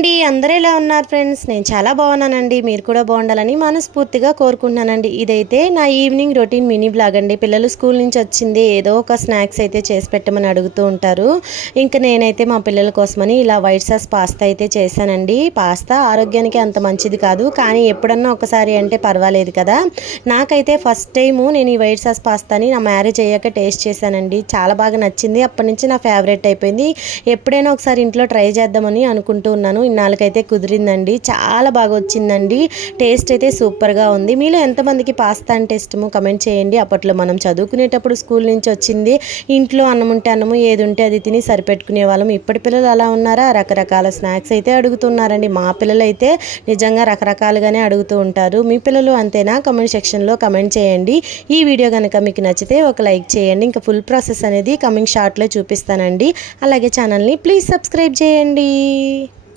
అండి. అందరూ ఎలా ఉన్నారు ఫ్రెండ్స్? నేను చాలా బాగున్నానండి. మీరు కూడా బాగుండాలని మనస్ఫూర్తిగా కోరుకుంటున్నానండి. ఇదైతే నా ఈవినింగ్ రొటీన్ మినీ బ్లాగ్ అండి. పిల్లలు స్కూల్ నుంచి వచ్చింది. ఏదో ఒక స్నాక్స్ అయితే చేసి పెట్టమని అడుగుతూ ఉంటారు. ఇంకా నేనైతే మా పిల్లల కోసమని ఇలా వైట్ సాస్ పాస్తా అయితే చేశానండి. పాస్తా ఆరోగ్యానికి అంత మంచిది కాదు. కానీ ఎప్పుడన్నా ఒకసారి అంటే పర్వాలేదు కదా. నాకైతే ఫస్ట్ టైము నేను ఈ వైట్ సాస్ పాస్తాని నా మ్యారేజ్ అయ్యాక టేస్ట్ చేశానండి. చాలా బాగా నచ్చింది. అప్పటి నుంచి నా ఫేవరెట్ అయిపోయింది. ఎప్పుడైనా ఒకసారి ఇంట్లో ట్రై చేద్దామని అనుకుంటూ ఉన్నాను. ఇన్నాళ్ళకైతే కుదిరిందండి. చాలా బాగా వచ్చిందండి. టేస్ట్ అయితే సూపర్గా ఉంది. మీలో ఎంతమందికి పాస్తా అంటే ఇష్టమో? కమెంట్ చేయండి. అప్పట్లో మనం చదువుకునేటప్పుడు స్కూల్ నుంచి వచ్చింది. ఇంట్లో అన్నం ఉంటే అన్నము ఏది ఉంటే అది తిని సరిపెట్టుకునే వాళ్ళం. ఇప్పటి పిల్లలు అలా ఉన్నారా? రకరకాల స్నాక్స్ అయితే అడుగుతున్నారండి. మా పిల్లలు అయితే నిజంగా రకరకాలుగానే అడుగుతూ ఉంటారు. మీ పిల్లలు అంతేనా? కమెంట్ సెక్షన్లో కమెంట్ చేయండి. ఈ వీడియో కనుక మీకు నచ్చితే ఒక లైక్ చేయండి. ఇంకా ఫుల్ ప్రాసెస్ అనేది కమింగ్ షార్ట్లో చూపిస్తానండి. అలాగే ఛానల్ని ప్లీజ్ సబ్స్క్రైబ్ చేయండి.